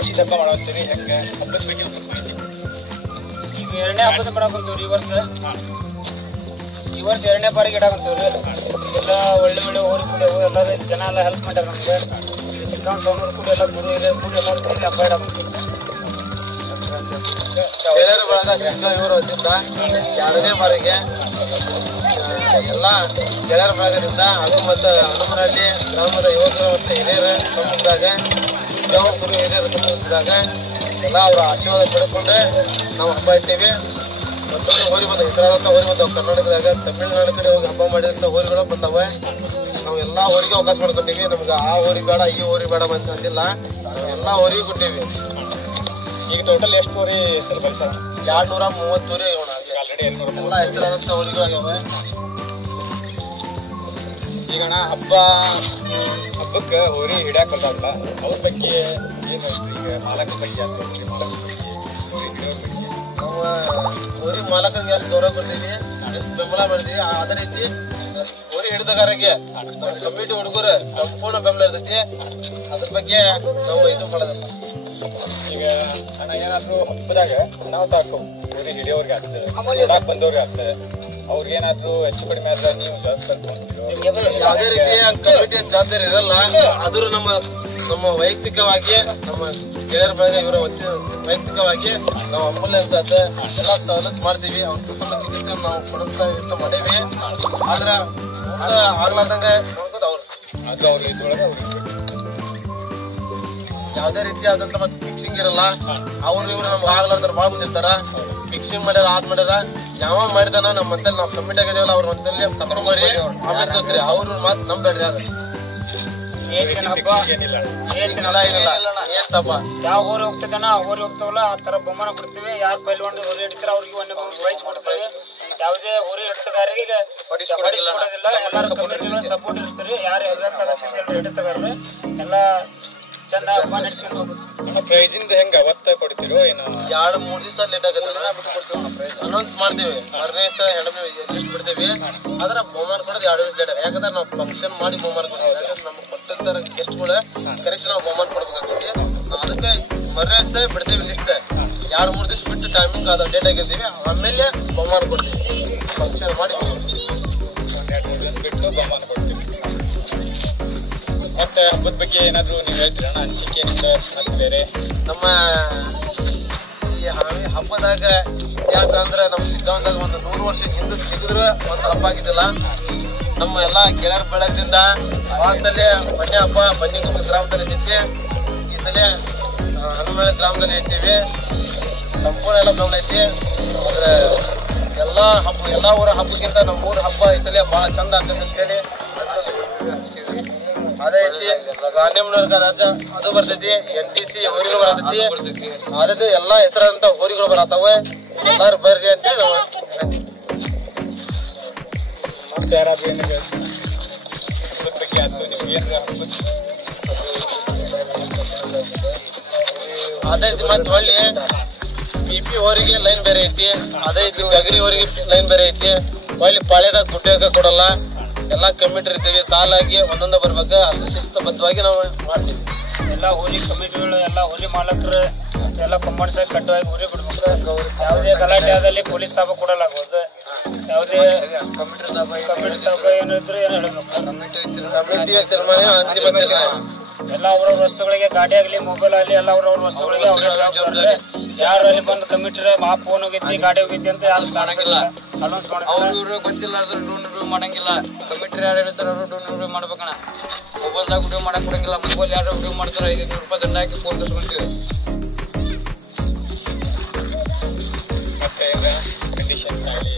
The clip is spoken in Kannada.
ವರ್ಷದ ಹಬ್ಬ ಮಾಡತ್ತೀರಿ ಹೆಂಗೆ ಹಬ್ಬದ ಬಗ್ಗೆ ಸ್ವಲ್ಪ ಮಾಹಿತಿ ಈಗ ಎರಡನೇ ಹಬ್ಬದ ಮಾಡಕೊಂತೀವ್ರಿ ಈ ವರ್ಷ ಎರಡನೇ ಬಾರಿಗೆ ಇಡಾಕಂತೀವ್ರಿ ಎಲ್ಲ ಒಳ್ಳೆ ಹೋರಿ ಕೂಡ ಎಲ್ಲರೂ ಜನ ಎಲ್ಲ ಹೆಲ್ಪ್ ಮಾಡ್ಯಾರ ನಮ್ಗೆ ಚಿಕ್ಕವನ್ ಸೌನೂರು ಕೂಡ ಎಲ್ಲ ಗುರು ಇದೆ ಕೂಡ ಎಲ್ಲರೂ ಸೇರಿ ಹಬ್ಬ ಇಡಾಕಂತೀವಿ ಗೆಳೆಯರ ಬಳಗ ಸಿಂಗಾಯೂರು ವತಿಯಿಂದ ಎರಡನೇ ಬಾರಿಗೆ ಎಲ್ಲ ಗೆಳೆಯರ ಬಳಗದಿಂದ ಅದು ಮತ್ತು ಹನುಮನಹಳ್ಳಿ ಗ್ರಾಮದ ಯುವಕರು ಮತ್ತು ಹಿರಿಯರ ಸಮ್ಮುಖದಾಗ ಗುರು ಹಿರಿಯರ ಸಮ್ಮುಖದಾಗ ಎಲ್ಲ ಅವರ ಆಶೀರ್ವಾದ ಪಡ್ಕೊಂಡು ನಾವು ಹಬ್ಬ ಇಟ್ಟೀವಿ. ಮತ್ತೊಂದು ಹೋರಿ ಬಂದ ಹೆಸರಾದಂಥ ಹೋರಿ ಬಂದವು ಕರ್ನಾಟಕದಾಗ ತಮಿಳುನಾಡು ಕಡೆ ಹೋಗಿ ಹಬ್ಬ ಮಾಡಿದಂಥ ಹೋರಿಗಳು ಬಂದವೆ. ನಾವು ಎಲ್ಲ ಹೋರಿಗೆ ಅವಕಾಶ ಮಾಡ್ಕೊಂಡಿವಿ. ನಮ್ಗೆ ಆ ಹೋರಿ ಬೇಡ ಈ ಹೋರಿ ಬೇಡ ಅಂತ ಅಂದಿಲ್ಲ, ಎಲ್ಲ ಹೋರಿಗೆ ಕೊಟ್ಟೀವಿ. ಈಗ ಟೋಟಲ್ ಎಷ್ಟು ಹೋರಿ ಹೆಸರು ಬಲ್ಸಾರ 230 ಹೋರಿ ಆಲ್ರೆಡಿ ಎಲ್ಲ ಹೆಸರಾದಂಥ ಹೋರಿಗಳಾಗ್ಯಾವೆ. ಈಗ ಹಬ್ಬಕ್ಕೆ ಹೋರಿ ಹಿಡಿಯಾಕ ಬರ್ತಾವಲ್ಲ ಅವ್ರ ಬಗ್ಗೆ ಏನು ಈಗ ಮಾಲಕರ ಬಗ್ಗೆ ಆಗ್ತದೆ ನಾವು ಹೋರಿ ಮಾಲಕರಿಗೆ ಎಷ್ಟು ಗೌರವ ಕೊಡ್ತೀವಿ, ಎಷ್ಟು ಬೆಂಬಲ ಮಾಡ್ತೀವಿ, ಅದೇ ರೀತಿ ಹೋರಿ ಹಿಡಿದಗಾರರಿಗೆ ಕಮಿಟಿ ಹುಡುಗರು ಸಂಪೂರ್ಣ ಬೆಂಬಲ ಇರ್ತೈತಿ. ಅದ್ರ ಬಗ್ಗೆ ನಾವು ಇದು ಮಾಡೋದಲ್ಲ. ಈಗ ಹಣ ಏನಾದ್ರು ಹಬ್ಬದಾಗ ನಾವು ತಾಕೋ ಹೋರಿ ಹಿಡಿಯೋರ್ಗೆ ಆಗ್ತದೆ, ಬಂದವ್ರಿಗೆ ಆಗ್ತದೆ, ಅವ್ರಿಗೇನಾದ್ರು ಹೆಚ್ಚು ಕಡಿಮೆ ಆದ್ರೆ ನೀವು ಯಾವುದೇ ರೀತಿಯ ಕಮಿಟಿಯ ಜವಾಬ್ದಾರಿ ಇರಲ್ಲ. ಆದ್ರೂ ನಮ್ಮ ವೈಯಕ್ತಿಕವಾಗಿ ನಮ್ಮ ಗೆಳೆಯರ ಬಳಗ ಇವರ ವೈಯಕ್ತಿಕವಾಗಿ ನಾವು ಆಂಬುಲೆನ್ಸ್ ಆತ ಎಲ್ಲ ಸವಲತ್ತು ಮಾಡ್ತೀವಿ. ಅವ್ರ ಕುಟುಂಬ ಚಿಕಿತ್ಸೆ ನಾವು ಕೊಡುತ್ತಾ ಇಷ್ಟ ಮಾಡೇವಿ. ಆದ್ರೆ ಆಗ್ಲಾರ್ದಂಗೆ ನೋಡ್ಕೊಂಡು ಅವ್ರ ಇದ್ರೊಳಗೆ ಅವ್ರಿಗೆ ಯಾವುದೇ ರೀತಿಯಾದಂತ ಫಿಕ್ಸಿಂಗ್ ಇರಲ್ಲ. ಅವ್ರು ಇವ್ರು ನಮ್ಗೆ ಆಗ್ಲಾರ್ದಾರ ಭಾಳ ಬಂದಿರ್ತಾರ. ಫಿಕ್ಸಿಂಗ್ ಮಾಡ್ಯಾರ ಮಾಡ್ಯಾರ ಯಾವ ಮಾಡಿದಾನ ನಮ್ಮ ಮಂತಲ್ಲಿ ನಾವು ಕಮಿಟಿ ಆಗಿದೇವಲ್ಲ ಅವ್ರ ಮಂತಲ್ಲಿ ಕರ್ಕೊಂಡ್ ಬರ್ರಿ ಆಮೇಲೆ ತೋರಿಸ್ರಿ. ಅವ್ರ ಮಾತು ನಂಬೇಡ್ರಿ. ಅದು ಯಾವ ಊರಿಗೆ ಹೋಗ್ತದನ ಆ ಊರಿಗೆ ಹೋಗ್ತಾವಲ್ಲ ಆ ತರ ಬಹುಮಾನ ಕೊಡ್ತೀವಿ. ಯಾರು ಪೈಲ್ವಾಂಡ್ರು ಹೋರಿ ಹಿಡಿತಾರ ಅವ್ರಿಗೆ ಒಂದೇ ಪ್ರೈಸ್ ಕೊಡ್ತೀವಿ. ಯಾವುದೇ ಹೋರಿ ಹಿಡಿತಗಾರರಿಗೆ ಕೊಡೋದಿಲ್ಲ. ಎಲ್ಲರೂ ಕಮಿಟಿ ಸಪೋರ್ಟ್ ಇರ್ತೀರಿ. ಯಾರು ಹಿಡಿತಗಾರರು ಎಲ್ಲ ಚಂದ ಹಬ್ಬ ನಡೆಸ್ಕೊಂಡು ಹೋಗ್ಬೇಕು. ಪ್ರೈಸಿಂದ ಹೆಂಗ ಅವತ್ತ ಕೊಡ್ತೀರೋ ಏನೋ 2-3 ದಿವಸ ಲೇಟ್ ಆಗುತ್ತೆ ಅನೌನ್ಸ್ ಮಾಡ್ತೀವಿ. ಮರನೇ ದಿವಸ ಲಿಸ್ಟ್ ಬಿಡ್ತೀವಿ. ಆದ್ರೆ ಬಹುಮಾನ ಕೊಡೋದು 2 ದಿವಸ ಲೇಟ್. ಯಾಕಂದ್ರೆ ನಾವು ಫಂಕ್ಷನ್ ಮಾಡಿ ಬಹುಮಾನ ಕೊಡ್ತೀವಿ. ಯಾಕಂದ್ರೆ ನಮ್ಗೆ ಕೊಟ್ಟಂತ ಗೆಸ್ಟ್ಗಳ ಕರೆಸಿ ನಾವು ಬಹುಮಾನ ಕೊಡ್ಬೇಕಾಗ್ತೈತಿ. ಅದಕ್ಕೆ ಮರನೇ ದಿವಸ ಬಿಡ್ತೀವಿ ಲಿಸ್ಟ್. 2-3 ದಿವಸ ಬಿಟ್ಟು ಟೈಮಿಂಗ್ ಅದ ಡೇಟ್ ಆಗಿರ್ತೀವಿ. ಆಮೇಲೆ ಬಹುಮಾನ ಕೊಡ್ತೀವಿ. ಫಂಕ್ಷನ್ ಮಾಡಿ 2-3 ದಿವಸ ಬಿಟ್ಟು ಬಹುಮಾನ ಕೊಡ್ತೀವಿ. ಮತ್ತೆ ಹಬ್ಬದ ಬಗ್ಗೆ ಏನಾದ್ರು ನೀವು ಹೇಳ್ತೀರಾ ಅನಿಸಿಕೆಯಿಂದ? ಅದು ಬೇರೆ ನಮ್ಮ ಈ ಹಬ್ಬದಾಗ ಇತಿಹಾಸ ಅಂದ್ರೆ ನಮ್ಮ ಸಿದ್ಧಾಂತದಾಗ ಒಂದು 100 ವರ್ಷ ಹಿಂದೆ ತೆಗೆದ್ರು ಒಂದು ಹಬ್ಬ ಆಗಿದ್ದಿಲ್ಲ. ನಮ್ಮ ಎಲ್ಲಾ ಗೆಳೆಯರ ಬೆಳಗ್ದಿಂದ ಆ ಸಲ ಮೊನ್ನೆ ಹಬ್ಬ ಬನ್ನಿಕೊಪ್ಪ ಗ್ರಾಮದಲ್ಲಿ ಇಟ್ಟಿದ್ವಿ. ಈ ಸಲ ಹನುಮನಹಳ್ಳಿ ಗ್ರಾಮದಲ್ಲಿ ಇಟ್ಟಿವಿ. ಸಂಪೂರ್ಣ ಎಲ್ಲ ಗಮನ ಐತಿ. ಆದ್ರೆ ಎಲ್ಲಾ ಊರ ಹಬ್ಬಕ್ಕಿಂತ ನಮ್ಮ ಊರ ಹಬ್ಬ ಈ ಸಲ ಬಹಳ ಚಂದ ಆಗ್ತದೆ ಅಂತ ಹೇಳಿ ಅದೇ ರೀತಿ ಗಾಂಧಿಮನವರ್ಗ ರಾಜ ಅದು ಬರ್ತೈತಿ. NTC ಹೋರಿಗಳು ಬರ್ತೈತಿ. ಅದೇ ಎಲ್ಲಾ ಹೆಸರಾದಂತ ಹೋರಿಗಳು ಬರತ್ತವೆ. ಎಲ್ಲಾರು ಬರ್ರಿ ಅಂತ ನಾವು ಮತ್ತೆ ಯಾರಾದ್ರೂ ಏನು ಹಬ್ಬದ ಬಗ್ಗೆ ಆಯ್ತು ನಿಮ್ಗೆ ಏನ್ರ ಹಬ್ಬದ ಅದೇ ರೀತಿ ಮತ್ತೆ ಒಳ್ಳೆ BP ಹೋರಿಗೆ ಲೈನ್ ಬೇರೆ ಐತಿ. ಅದೇ ರೀತಿ ಗಗರಿ ಹೋರಿಗೆ ಲೈನ್ ಬೇರೆ ಐತಿ. ಒಳ್ಳೆ ಪಾಳ್ಯದಾಗ ಗುಡ್ಡಾಗ ಕೊಡಲ್ಲ. ಎಲ್ಲ ಕಮಿಟಿ ಇರ್ತೀವಿ. ಸಾಲಾಗಿ ಒಂದೊಂದ ಬರ್ಬೇಕು. ಅಷ್ಟು ಶಿಸ್ತಬದ್ಧವಾಗಿ ನಾವು ಮಾಡ್ತೀವಿ. ಎಲ್ಲ ಹೋರಿ ಕಮಿಟಿಗಳು ಎಲ್ಲ ಹೋರಿ ಮಾಲಕರು ಎಲ್ಲ ಕಂಬಾಂಡ್ ಸಹ ಕಟ್ಟುವಾಗಿ ಹೋರಿ ಬಿಡ್ಬೇಕು. ಯಾವುದೇ ಗಲಾಟೆ ಆದಲ್ಲಿ ಪೊಲೀಸ್ ತಾಪ ಕೊಡಲಾಗುವುದು. ಯಾವುದೇ ಕಮಿಟಿ ತಾಪ ಏನಿದ್ರು ಏನು ಹೇಳಬೇಕು. ಕಮಿಟಿಯ ತೀರ್ಮಾನ ಅಂತಿಮ ತೀರ್ಮಾನ. ಎಲ್ಲ ಅವ್ರವ್ರ ವಸ್ತುಗಳಿಗೆ ಗಾಡಿ ಆಗಲಿ ಮೊಬೈಲ್ ಆಗಲಿ ಎಲ್ಲ ಅವ್ರವ್ರ ವಸ್ತುಗಳಿಗೆ ಅವ್ರ ಯಾರು ಅಲ್ಲಿ ಬಂದು ಕಮಿಟಿ ಆ ಫೋನ್ ಹೋಗೈತಿ ಗಾಡಿ ಹೋಗೈತಿ ಅಂತ ಯಾರು ಮಾಡಂಗಿಲ್ಲ. ಅನೌನ್ಸ್ ಅವ್ರು ಗೊತ್ತಿಲ್ಲ ರಿವ್ಯೂ ಮಾಡಂಗಿಲ್ಲ. ಕಮಿಟಿ ಯಾರು ಹೇಳ್ತಾರ ಅವರು ರಿವ್ಯೂ ಮಾಡ್ಬೇಕಣ್ಣ. ಮೊಬೈಲ್ದಾಗ ವಿಡಿಯೋ ಮಾಡಕ್ ಕೊಡಂಗಿಲ್ಲ. ಮೊಬೈಲ್ ಯಾರು ವಿಡಿಯೋ ಮಾಡ್ತಾರ 500 ರೂಪಾಯಿ ದಂಡ ಹಾಕಿ ಫೋನ್ ತರಿಸ್ಕೊಂತೀವಿ. ಮತ್ತೆ ಕಂಡೀಷನ್ಸ್ ಆಗಲಿ